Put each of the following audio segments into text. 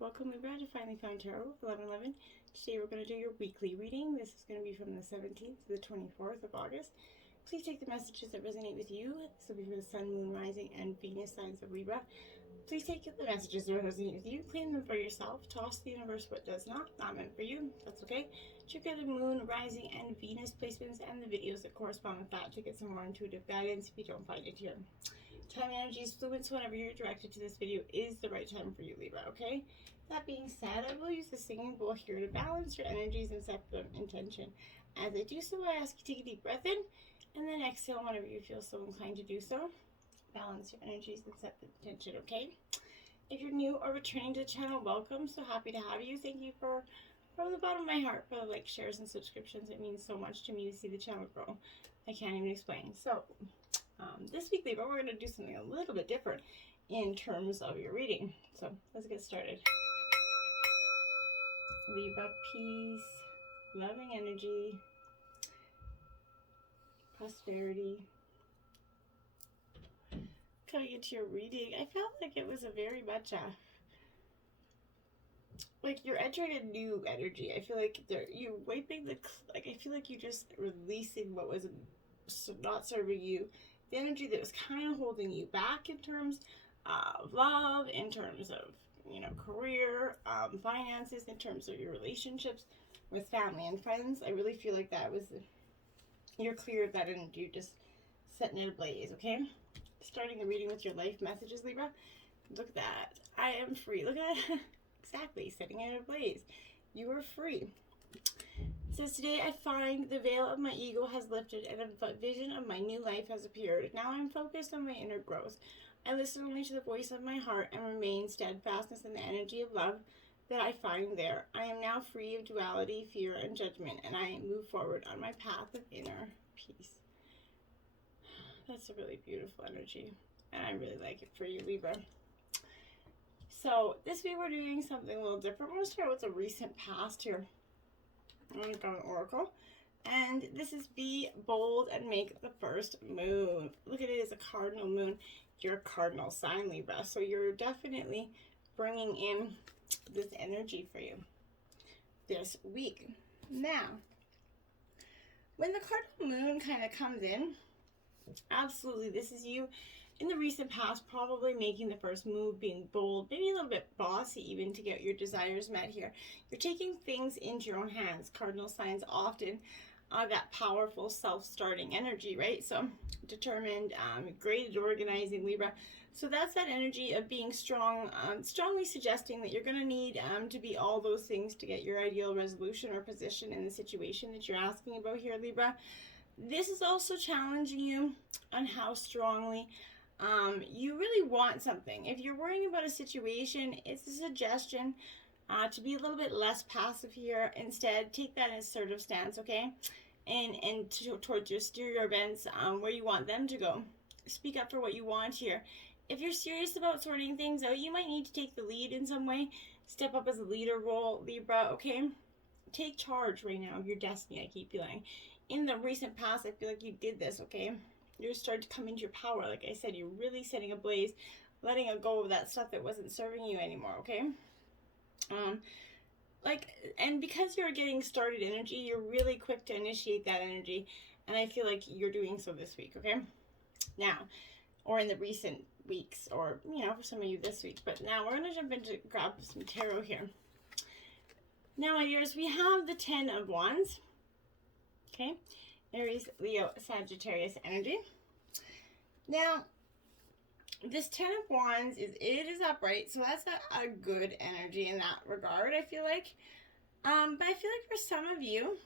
Welcome Libra to Finally Found Tarot 1111. Today we're going to do your weekly reading. This is going to be from the 17th to the 24th of August. Please take the messages that resonate with you. This will be for the Sun, Moon, Rising, and Venus signs of Libra. Please take the messages that resonate with you, claim them for yourself, toss the universe what does not meant for you. That's okay. Check out the Moon, Rising, and Venus placements and the videos that correspond with that to get some more intuitive guidance if you don't find it here. Time energy is fluid, so whenever you're directed to this video is the right time for you, Libra, okay? That being said, I will use the singing bowl here to balance your energies and set the intention. As I do so, I ask you to take a deep breath in, and then exhale whenever you feel so inclined to do so. Balance your energies and set the intention, okay? If you're new or returning to the channel, welcome. So happy to have you. Thank you from the bottom of my heart for the likes, shares, and subscriptions. It means so much to me to see the channel grow. I can't even explain. So, this week, Libra, we're going to do something a little bit different in terms of your reading. So, let's get started. Libra, peace, loving energy, prosperity. Coming into your reading, I felt like it was a very much like you're entering a new energy. I feel like you wiping I feel like you're just releasing what was not serving you. The energy that was kind of holding you back in terms of love, in terms of, career, finances, in terms of your relationships with family and friends. I really feel like you're clear of that energy. You're just setting it ablaze, okay? Starting the reading with your life messages, Libra. Look at that. I am free. Look at that. Exactly. Setting it ablaze. You are free. It says, today I find the veil of my ego has lifted and a vision of my new life has appeared. Now I'm focused on my inner growth. I listen only to the voice of my heart and remain steadfastness in the energy of love that I find there. I am now free of duality, fear, and judgment, and I move forward on my path of inner peace. That's a really beautiful energy, and I really like it for you, Libra. So this week we're doing something a little different. We're going to start with a recent past here. I'm going to go an oracle, and this is be bold and make the first move. Look at it as a cardinal moon. You're a cardinal sign, Libra, so you're definitely bringing in this energy for you this week. Now, when the cardinal moon kind of comes in, absolutely, this is you in the recent past, probably making the first move, being bold, maybe a little bit bossy even to get your desires met here. You're taking things into your own hands. Cardinal signs often that powerful self-starting energy, right? So determined, great at organizing, Libra. So that's that energy of being strong, strongly suggesting that you're going to need to be all those things to get your ideal resolution or position in the situation that you're asking about here, Libra. This is also challenging you on how strongly you really want something. If you're worrying about a situation, it's a suggestion to be a little bit less passive here. Instead, take that assertive stance, okay? And towards your steer your events where you want them to go. Speak up for what you want here. If you're serious about sorting things out, you might need to take the lead in some way. Step up as a leader role, Libra, okay? Take charge right now of your destiny, I keep feeling. In the recent past, I feel like you did this, okay? You're starting to come into your power. Like I said, you're really setting ablaze, letting go of that stuff that wasn't serving you anymore, okay? And because you're getting started energy, you're really quick to initiate that energy. And I feel like you're doing so this week, okay? Now, or in the recent weeks, or, for some of you this week. But now we're going to jump into grab some tarot here. Now, my dears, we have the 10 of Wands. Okay, Aries, Leo, Sagittarius energy. Now, this 10 of Wands is upright, so that's a good energy in that regard, I feel like. But I feel like for some of you,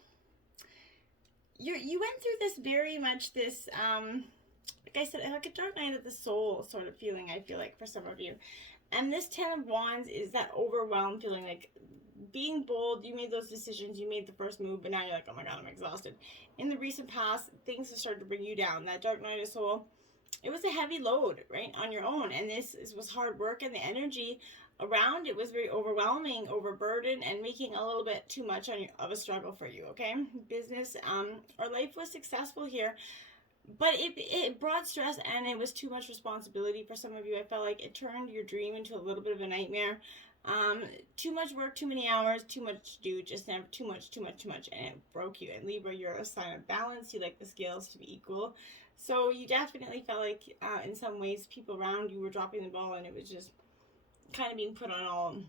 you went through this very much this, like I said, like a dark night of the soul sort of feeling, I feel like, for some of you. And this 10 of Wands is that overwhelmed feeling, like being bold, you made those decisions, you made the first move, but now you're like, oh my God, I'm exhausted. In the recent past, things have started to bring you down. That dark night of soul, it was a heavy load, right, on your own. And this was hard work, and the energy around it was very overwhelming, overburdened, and making a little bit too much of a struggle for you, okay? Business or life was successful here. But it brought stress, and it was too much responsibility for some of you. I felt like it turned your dream into a little bit of a nightmare. Too much work, too many hours, too much to do, just never too much, and it broke you. And Libra, you're a sign of balance. You like the scales to be equal. So you definitely felt like, in some ways, people around you were dropping the ball, and it was just kind of being put on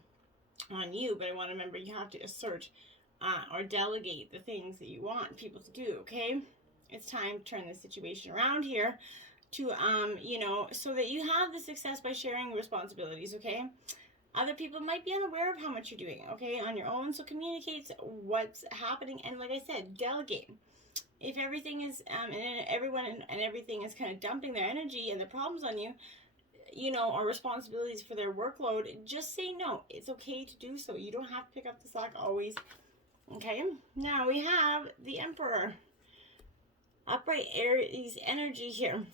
you. But I want to remember, you have to assert or delegate the things that you want people to do, okay? It's time to turn the situation around here to, so that you have the success by sharing responsibilities, okay? Other people might be unaware of how much you're doing, okay, on your own. So communicate what's happening. And like I said, delegate. If everything is, and everyone and everything is kind of dumping their energy and their problems on you, or responsibilities for their workload, just say no. It's okay to do so. You don't have to pick up the slack always, okay? Now we have the Emperor. Upright Aries energy here.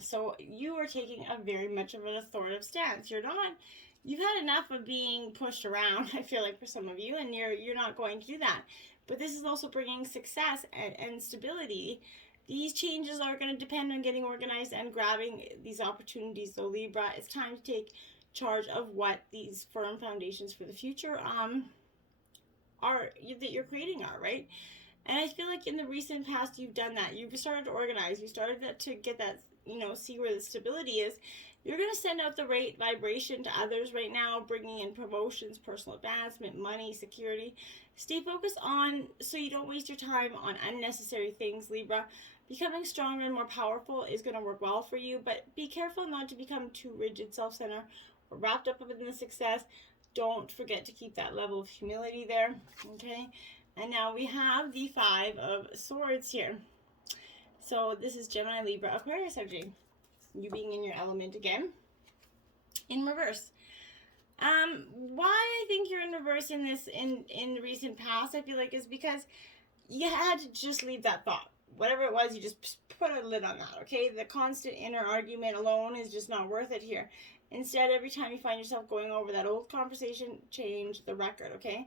So you are taking a very much of an authoritative stance. You've had enough of being pushed around, I feel like, for some of you, and you're not going to do that. But this is also bringing success and stability. These changes are going to depend on getting organized and grabbing these opportunities. So Libra, it's time to take charge of what these firm foundations for the future that you're creating are, right? And I feel like in the recent past, you've done that. You've started to organize. You started to get that, see where the stability is. You're going to send out the right vibration to others right now, bringing in promotions, personal advancement, money, security. Stay focused so you don't waste your time on unnecessary things, Libra. Becoming stronger and more powerful is going to work well for you, but be careful not to become too rigid, self-centered, or wrapped up in the success. Don't forget to keep that level of humility there, okay? And now we have the Five of Swords here. So this is Gemini, Libra, Aquarius energy. You being in your element again. In reverse. Why I think you're in reverse in the recent past, I feel like, is because you had to just leave that thought. Whatever it was, you just put a lid on that, okay? The constant inner argument alone is just not worth it here. Instead, every time you find yourself going over that old conversation, change the record, okay?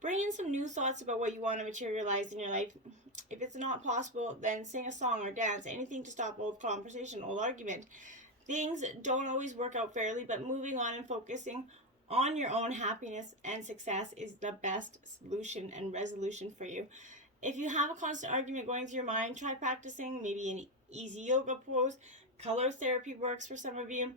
Bring in some new thoughts about what you want to materialize in your life. If it's not possible, then sing a song or dance. Anything to stop old conversation, old argument. Things don't always work out fairly, but moving on and focusing on your own happiness and success is the best solution and resolution for you. If you have a constant argument going through your mind, try practicing maybe an easy yoga pose. Color therapy works for some of you.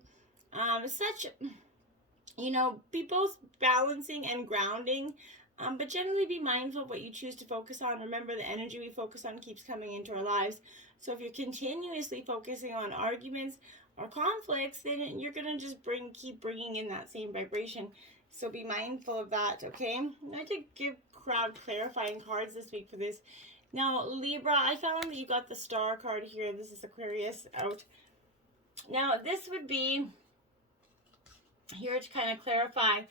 Be both balancing and grounding. But generally be mindful of what you choose to focus on. Remember, the energy we focus on keeps coming into our lives. So if you're continuously focusing on arguments or conflicts, then you're going to just keep bringing in that same vibration. So be mindful of that, okay? I did give crowd clarifying cards this week for this. Now, Libra, I found that you got the Star card here. This is Aquarius out. Now, this would be here to kind of clarify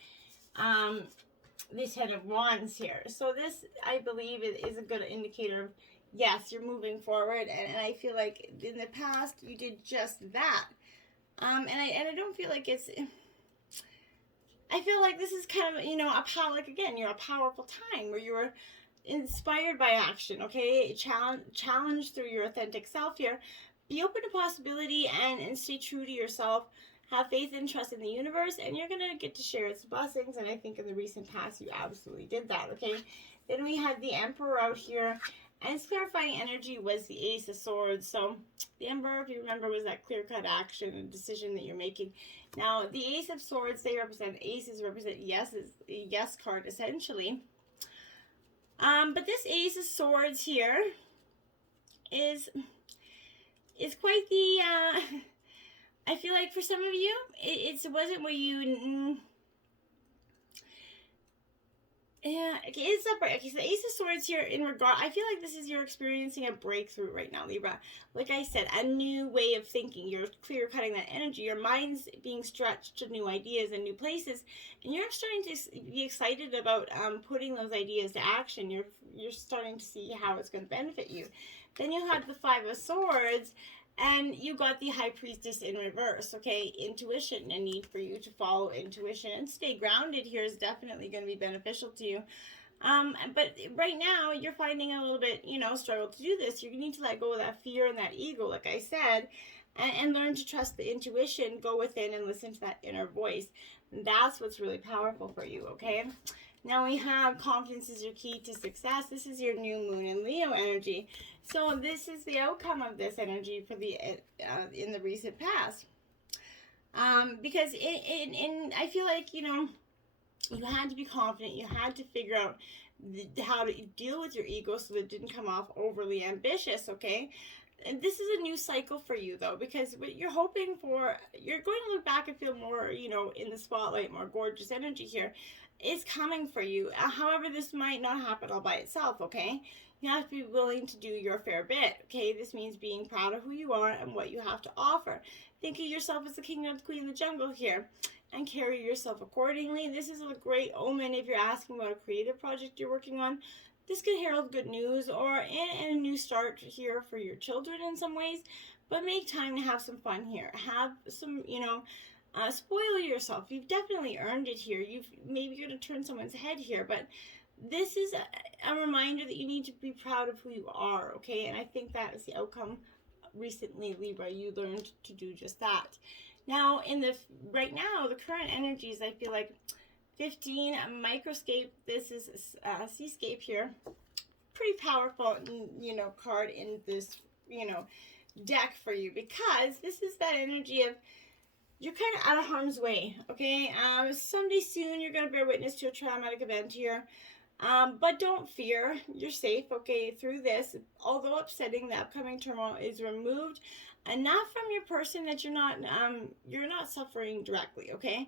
this Ten of Wands here. So this, I believe, is a good indicator of, yes, you're moving forward, and I feel like in the past you did just that. And I don't feel like it's, I feel like this is kind of, you're a powerful time where you're inspired by action, okay? Challenge through your authentic self here. Be open to possibility and stay true to yourself. Have faith and trust in the universe, and you're going to get to share its blessings, and I think in the recent past you absolutely did that, okay? Then we had the Emperor out here, and its clarifying energy was the Ace of Swords. So the Emperor, if you remember, was that clear-cut action and decision that you're making. Now, the Ace of Swords, aces represent yeses, a yes card, essentially. But this Ace of Swords here is quite the... I feel like for some of you, it wasn't what you... Yeah, okay, it's upright. Okay, so the Ace of Swords here in regard... I feel like this is you're experiencing a breakthrough right now, Libra. Like I said, a new way of thinking. You're clear-cutting that energy. Your mind's being stretched to new ideas and new places. And you're starting to be excited about putting those ideas to action. You're starting to see how it's going to benefit you. Then you have the Five of Swords... And you got the High Priestess in reverse, okay? Intuition, a need for you to follow intuition and stay grounded here is definitely going to be beneficial to you. But right now you're finding a little bit, struggle to do this. You need to let go of that fear and that ego, like I said, and learn to trust the intuition, go within and listen to that inner voice. And that's what's really powerful for you, okay? Now we have confidence is your key to success. This is your new moon in Leo energy. So this is the outcome of this energy for the in the recent past. Because I feel like, you had to be confident. You had to figure out how to deal with your ego so that it didn't come off overly ambitious, okay? And this is a new cycle for you, though, because what you're hoping for, you're going to look back and feel more, in the spotlight, more gorgeous energy here is coming for you. However, this might not happen all by itself, okay? You have to be willing to do your fair bit, okay? This means being proud of who you are and what you have to offer. Think of yourself as the king or the queen of the jungle here and carry yourself accordingly. This is a great omen if you're asking about a creative project you're working on. This could herald good news or a new start here for your children in some ways, but make time to have some fun here. Have some, spoil yourself. You've definitely earned it here. Maybe you're going to turn someone's head here, but this is a reminder that you need to be proud of who you are, okay? And I think that is the outcome recently, Libra. You learned to do just that. Now, right now, the current energies, I feel like 15, microscape. This is seascape here. Pretty powerful, card in this, deck for you, because this is that energy of you're kind of out of harm's way, okay? Someday soon you're going to bear witness to a traumatic event here, but don't fear. You're safe, okay, through this. Although upsetting, the upcoming turmoil is removed enough from your person that you're not suffering directly, okay?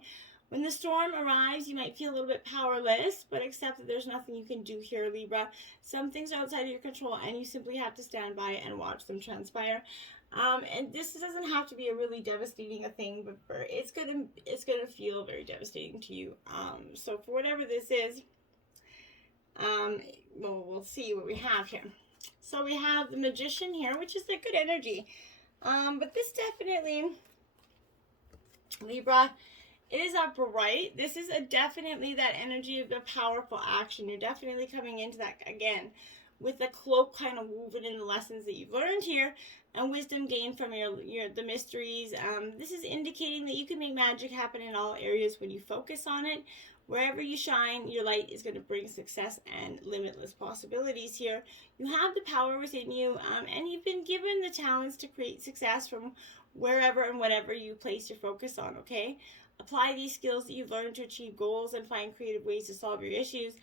When the storm arrives, you might feel a little bit powerless, but accept that there's nothing you can do here, Libra. Some things are outside of your control, and you simply have to stand by and watch them transpire. And this doesn't have to be a really devastating thing, but it's gonna feel very devastating to you. So for whatever this is, we'll see what we have here. So we have the Magician here, which is the good energy. But this definitely, Libra, it is upright. This is definitely that energy of the powerful action. You're definitely coming into that again with the cloak kind of woven in the lessons that you've learned here and wisdom gained from the mysteries. This is indicating that you can make magic happen in all areas when you focus on it. Wherever you shine, your light is going to bring success and limitless possibilities here. You have the power within you, and you've been given the talents to create success from wherever and whatever you place your focus on, okay? Apply these skills that you've learned to achieve goals and find creative ways to solve your issues.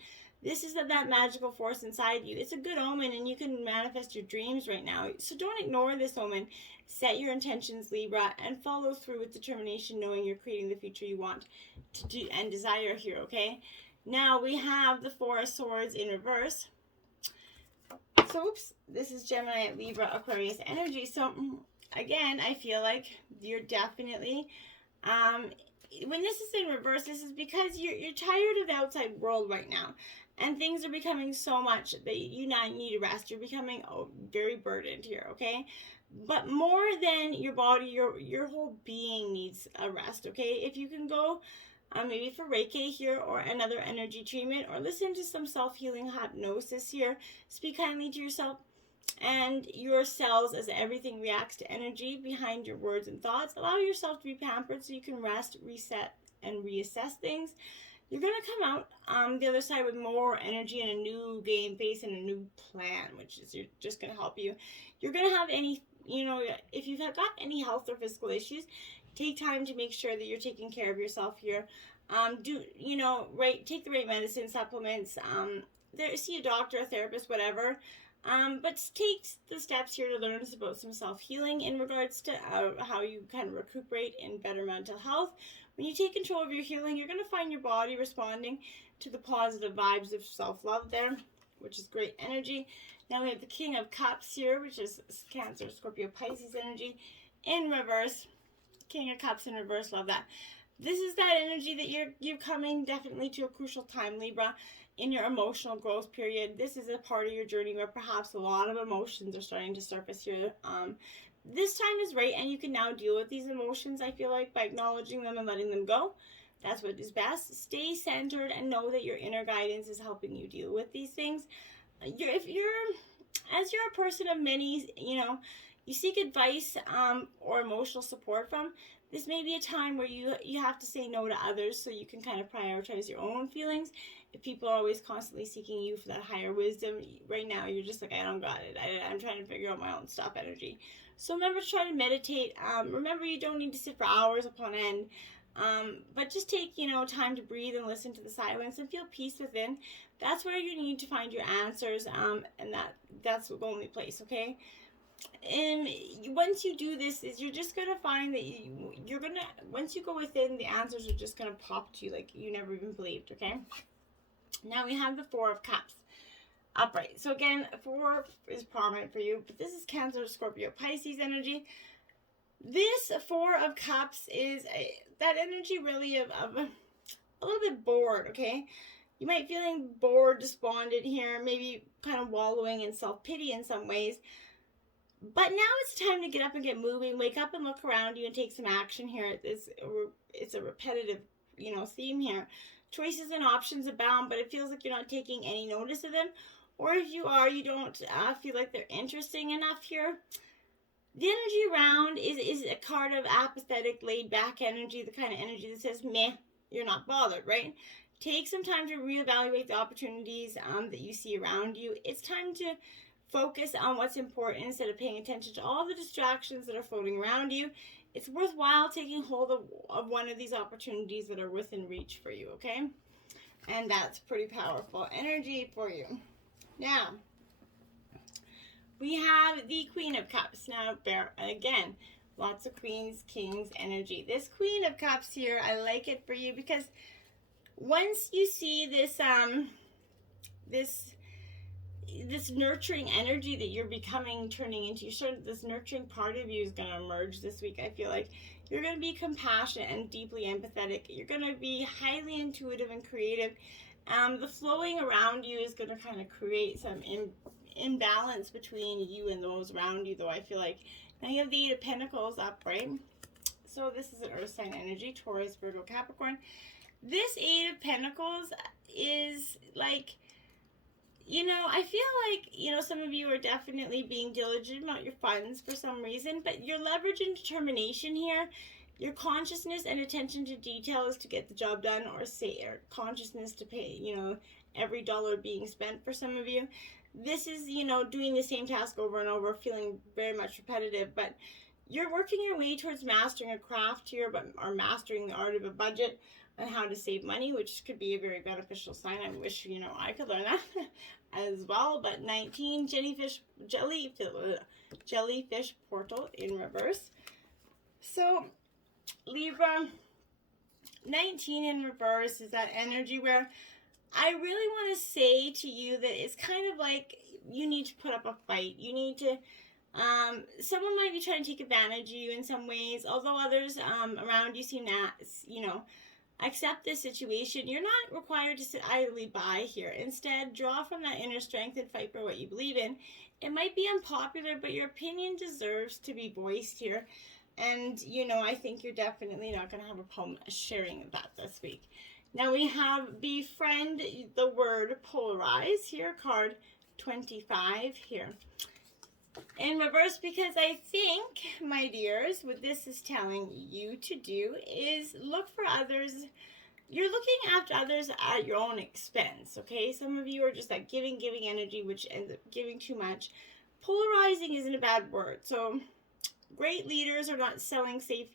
This is that magical force inside you. It's a good omen, and you can manifest your dreams right now. So don't ignore this omen. Set your intentions, Libra, and follow through with determination, knowing you're creating the future you want to do and desire here, okay? Now we have the Four of Swords in reverse. So, this is Gemini, Libra, Aquarius energy. So, again, I feel like you're definitely... when this is in reverse, this is because you're tired of the outside world right now. And things are becoming so much that you now need a rest. You're becoming very burdened here, okay? But more than your body, your whole being needs a rest, okay? If you can go maybe for Reiki here or another energy treatment, or listen to some self-healing hypnosis here, speak kindly to yourself and your cells as everything reacts to energy behind your words and thoughts. Allow yourself to be pampered so you can rest, reset, and reassess things. You're going to come out the other side with more energy and a new game face and a new plan, which is just going to help you. You're going to have any, if you've got any health or physical issues, take time to make sure that you're taking care of yourself here. Take the right medicine, supplements, see a doctor, a therapist, whatever. But take the steps here to learn about some self-healing in regards to how you kind of recuperate in better mental health. When you take control of your healing, you're going to find your body responding to the positive vibes of self-love there, which is great energy. Now we have the King of Cups here, which is Cancer, Scorpio, Pisces energy in reverse. King of Cups in reverse, love that. This is that energy that you're coming definitely to a crucial time, Libra, in your emotional growth period. This is a part of your journey where perhaps a lot of emotions are starting to surface here. This time is right, and you can now deal with these emotions, I feel like, by acknowledging them and letting them go. That's what is best. Stay centered and know that your inner guidance is helping you deal with these things. As you're a person of many, you seek advice or emotional support from, this may be a time where you have to say no to others so you can kind of prioritize your own feelings. If people are always constantly seeking you for that higher wisdom, right now you're just like, I don't got it. I'm trying to figure out my own stuff energy. So remember to try to meditate. Remember, you don't need to sit for hours upon end. But just take, time to breathe and listen to the silence and feel peace within. That's where you need to find your answers, and that's the only place, okay? And once you do this, you're just going to find that once you go within, the answers are just going to pop to you like you never even believed, okay? Now we have the Four of Cups upright. So again, 4 is prominent for you, but this is Cancer, Scorpio, Pisces energy. This 4 of Cups is that energy really of a little bit bored, okay? You might be feeling bored, despondent here, maybe kind of wallowing in self-pity in some ways. But now it's time to get up and get moving, wake up and look around you and take some action here. It's a repetitive, theme here. Choices and options abound, but it feels like you're not taking any notice of them. Or if you are, you don't feel like they're interesting enough here. The energy around is a card of apathetic, laid-back energy, the kind of energy that says, meh, you're not bothered, right? Take some time to reevaluate the opportunities that you see around you. It's time to focus on what's important instead of paying attention to all the distractions that are floating around you. It's worthwhile taking hold of one of these opportunities that are within reach for you, okay? And that's pretty powerful energy for you. Now, we have the Queen of Cups. Now, again, lots of Queens, Kings energy. This Queen of Cups here, I like it for you because once you see this this nurturing energy that you're turning into, this nurturing part of you is going to emerge this week. I feel like you're going to be compassionate and deeply empathetic. You're going to be highly intuitive and creative. The flowing around you is going to kind of create some imbalance between you and those around you, though. I feel like now you have the 8 of Pentacles up, right? So this is an earth sign energy, Taurus, Virgo, Capricorn. This 8 of Pentacles is like, I feel like, some of you are definitely being diligent about your funds for some reason, but your leverage and determination here, your consciousness and attention to detail is to get the job done, or consciousness to pay, every dollar being spent for some of you. This is, doing the same task over and over, feeling very much repetitive, but you're working your way towards mastering a craft here, or mastering the art of a budget on how to save money, which could be a very beneficial sign. I wish, I could learn that as well. But 19, jellyfish portal in reverse. So, Libra, 19 in reverse is that energy where I really want to say to you that it's kind of like you need to put up a fight. You need to, someone might be trying to take advantage of you in some ways, although others around you seem to, accept this situation. You're not required to sit idly by here. Instead, draw from that inner strength and fight for what you believe in. It might be unpopular, but your opinion deserves to be voiced here. And, I think you're definitely not going to have a problem sharing that this week. Now we have befriend the word polarize here, card 25 here. In reverse, because I think, my dears, what this is telling you to do is look for others. You're looking after others at your own expense, okay? Some of you are just like giving energy, which ends up giving too much. Polarizing isn't a bad word. So great leaders are not selling safe,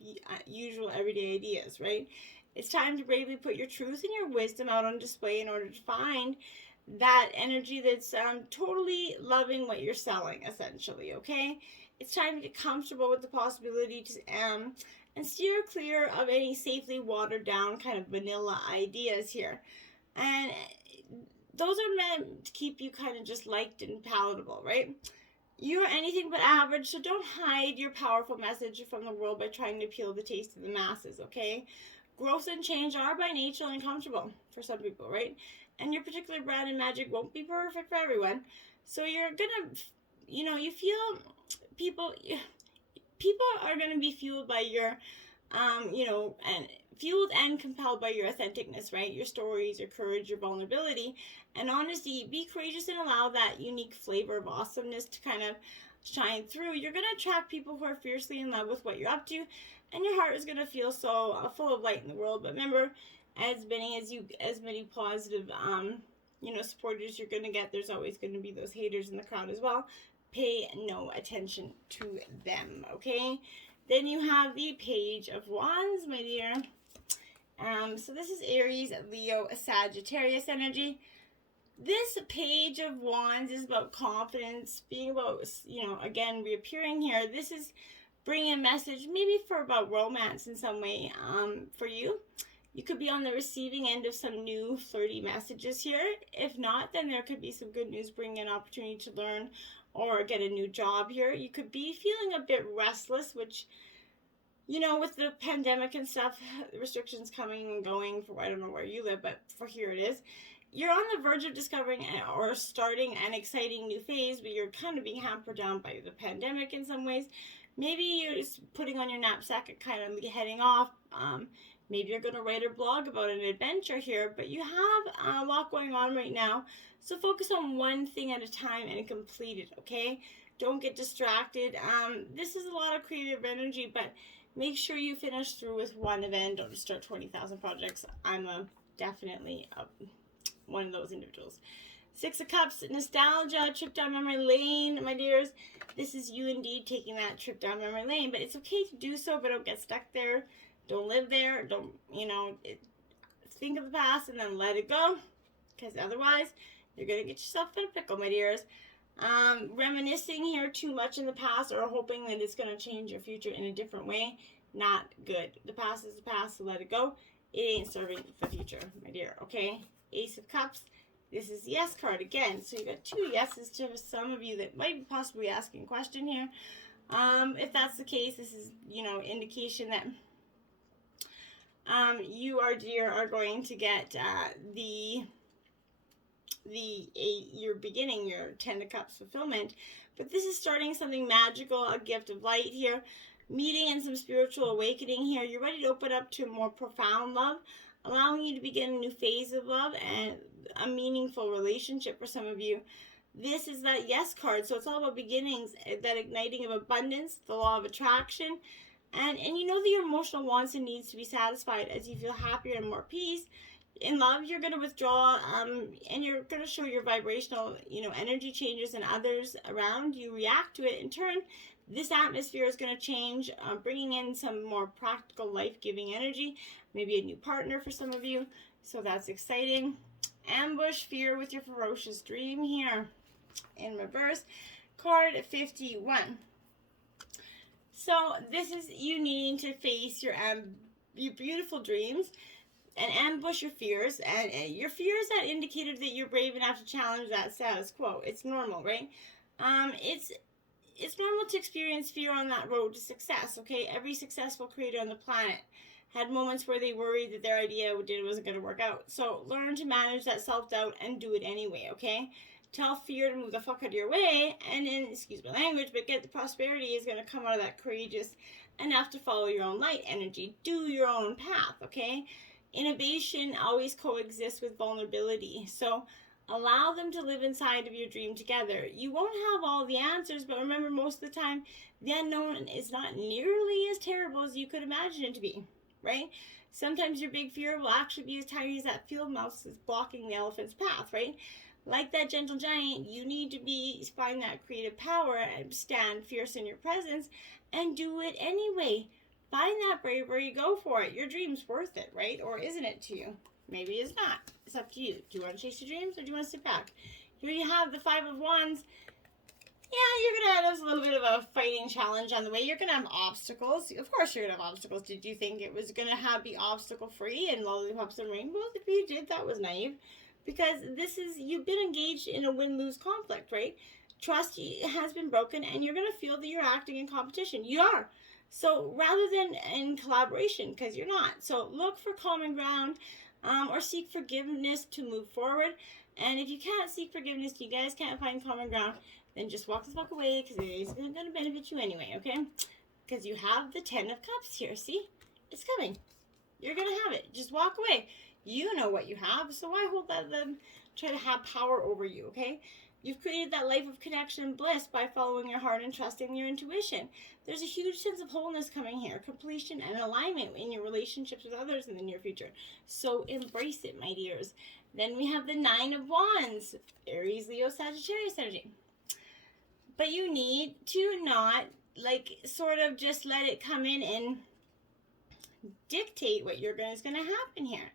usual, everyday ideas, right? It's time to bravely put your truth and your wisdom out on display in order to find that energy that's totally loving what you're selling, essentially, okay? It's time to get comfortable with the possibility to and steer clear of any safely watered down kind of vanilla ideas here. And those are meant to keep you kind of just liked and palatable, right? You're anything but average, so don't hide your powerful message from the world by trying to appeal the taste of the masses, okay? Growth and change are by nature uncomfortable for some people, right? And your particular brand and magic won't be perfect for everyone. So you're gonna, you feel people are gonna be fueled by your you know, and fueled and compelled by your authenticness, right? Your stories, your courage, your vulnerability, and honesty. Be courageous and allow that unique flavor of awesomeness to kind of shine through. You're going to attract people who are fiercely in love with what you're up to, and your heart is going to feel so full of light in the world. But remember, as many positive you know, supporters you're going to get, there's always going to be those haters in the crowd as well. Pay no attention to them, okay? Then you have the Page of Wands, my dear. So this is Aries, Leo, Sagittarius energy. This Page of Wands is about confidence, being about, you know, again, reappearing here. This is bringing a message, maybe for about romance in some way for you. You could be on the receiving end of some new flirty messages here. If not, then there could be some good news, bringing an opportunity to learn or get a new job here. You could be feeling a bit restless, which, you know, with the pandemic and stuff, restrictions coming and going for, I don't know where you live, but for here it is. You're on the verge of discovering or starting an exciting new phase, but you're kind of being hampered down by the pandemic in some ways. Maybe you're just putting on your knapsack and kind of heading off. Maybe you're going to write a blog about an adventure here, but you have a lot going on right now. So focus on one thing at a time and complete it, okay? Don't get distracted. This is a lot of creative energy, but make sure you finish through with one event. Don't start 20,000 projects. I'm definitely one of those individuals. Six of Cups, nostalgia, trip down memory lane, my dears. This is you indeed taking that trip down memory lane, but it's okay to do so, but don't get stuck there. Don't live there. Don't, you know, think of the past and then let it go, because otherwise you're going to get yourself in a pickle, my dears. Reminiscing here too much in the past or hoping that it's going to change your future in a different way, not good. The past is the past, so let it go. It ain't serving the future, my dear, okay? Ace of Cups. This is yes card again. So you got two yeses to some of you that might be possibly asking a question here. If that's the case, this is, you know, indication that you, our dear, are going to get you're beginning your 10 of Cups fulfillment, but this is starting something magical, a gift of light here, meeting and some spiritual awakening here. You're ready to open up to more profound love, allowing you to begin a new phase of love and a meaningful relationship for some of you. This is that yes card, so it's all about beginnings, that igniting of abundance, the law of attraction, and you know that your emotional wants and needs to be satisfied as you feel happier and more peace. In love, you're going to withdraw, and you're going to show your vibrational, you know, energy changes, and others around you react to it. In turn, this atmosphere is going to change, bringing in some more practical, life-giving energy, maybe a new partner for some of you. So that's exciting. Ambush, fear with your ferocious dream here. In reverse, card 51. So this is you needing to face your beautiful dreams and ambush your fears, and your fears that indicated that you're brave enough to challenge that status quo. It's normal, right? It's normal to experience fear on that road to success, okay? Every successful creator on the planet had moments where they worried that their idea wasn't going to work out. So learn to manage that self-doubt and do it anyway, okay? Tell fear to move the fuck out of your way, and then, excuse my language, but get the prosperity is going to come out of that courageous enough to follow your own light energy. Do your own path, okay? Innovation always coexists with vulnerability, so allow them to live inside of your dream together. You won't have all the answers, but remember, most of the time, the unknown is not nearly as terrible as you could imagine it to be, right? Sometimes your big fear will actually be as tiny as that field mouse that's blocking the elephant's path, right? Like that gentle giant, you need to find that creative power and stand fierce in your presence and do it anyway. Find that bravery, go for it. Your dream's worth it, right? Or isn't it to you? Maybe it's not. It's up to you. Do you want to chase your dreams or do you want to sit back? Here you have the Five of Wands. Yeah, you're going to have a little bit of a fighting challenge on the way. You're going to have obstacles. Of course you're going to have obstacles. Did you think it was going to be obstacle-free and lollipops and rainbows? If you did, that was naive. Because you've been engaged in a win-lose conflict, right? Trust has been broken and you're going to feel that you're acting in competition. You are. So rather than in collaboration, because you're not. So look for common ground or seek forgiveness to move forward. And if you can't seek forgiveness, you guys can't find common ground, then just walk the fuck away because it isn't going to benefit you anyway, okay? Because you have the 10 of Cups here, see? It's coming. You're going to have it. Just walk away. You know what you have, so why hold that then try to have power over you, okay? You've created that life of connection and bliss by following your heart and trusting your intuition. There's a huge sense of wholeness coming here, completion and alignment in your relationships with others in the near future. So embrace it, my dears. Then we have the Nine of Wands, Aries, Leo, Sagittarius energy. But you need to not, sort of just let it come in and dictate what is going to happen here.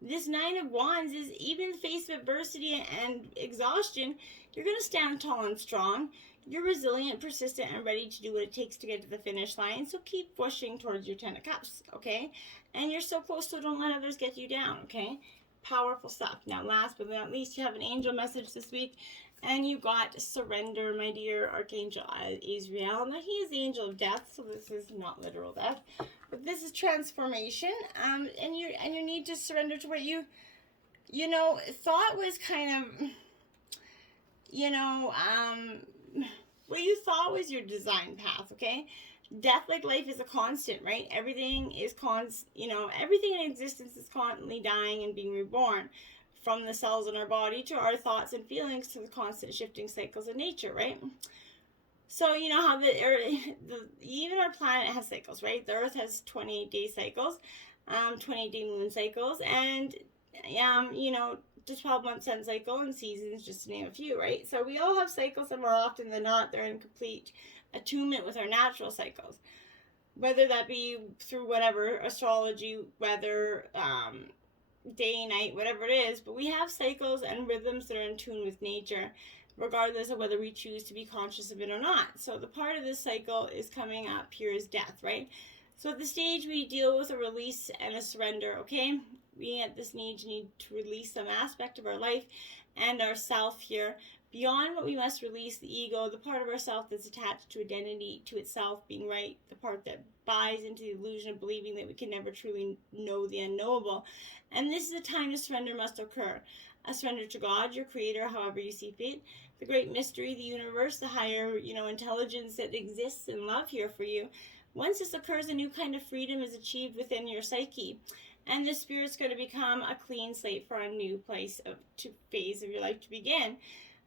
This Nine of Wands is, even in the face of adversity and exhaustion, you're going to stand tall and strong. You're resilient, persistent, and ready to do what it takes to get to the finish line. So keep pushing towards your Ten of Cups, okay? And you're so close, so don't let others get you down, okay? Powerful stuff. Now, last but not least, you have an angel message this week. And you got surrender, my dear Archangel Azrael. Now, he is the angel of death, so this is not literal death. But this is transformation, and you need to surrender to what you thought was kind of, what you thought was your design path, okay? Death, like life, is a constant, right? Everything is everything in existence is constantly dying and being reborn. From the cells in our body to our thoughts and feelings to the constant shifting cycles of nature, right? So you know how even our planet has cycles, right? The Earth has 28-day cycles, 28-day moon cycles, and the 12-month sun cycle and seasons, just to name a few, right? So we all have cycles, and more often than not, they're in complete attunement with our natural cycles, whether that be through whatever astrology, weather, day, night, whatever it is. But we have cycles and rhythms that are in tune with nature, regardless of whether we choose to be conscious of it or not. So the part of this cycle is coming up here is death, right? So at this stage, we deal with a release and a surrender, okay? We at this need to release some aspect of our life and ourself here. Beyond what we must release, the ego, the part of ourself that's attached to identity, to itself being right, the part that buys into the illusion of believing that we can never truly know the unknowable. And this is a time to surrender must occur. A surrender to God, your creator, however you see fit, the great mystery, the universe, the higher, intelligence that exists in love here for you. Once this occurs, a new kind of freedom is achieved within your psyche. And the spirit's going to become a clean slate for a new phase of your life to begin.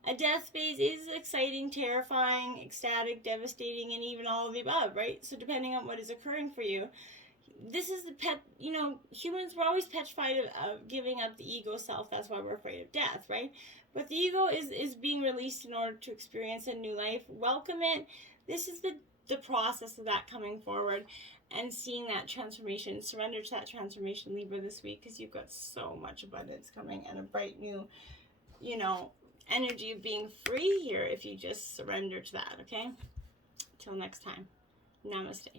A death phase is exciting, terrifying, ecstatic, devastating, and even all of the above, right? So depending on what is occurring for you, this is humans were always petrified of giving up the ego self. That's why we're afraid of death, right? But the ego is being released in order to experience a new life. Welcome it. This is the process of that coming forward and seeing that transformation. Surrender to that transformation, Libra, this week, because you've got so much abundance coming and a bright new, energy of being free here if you just surrender to that, okay? Till next time. Namaste.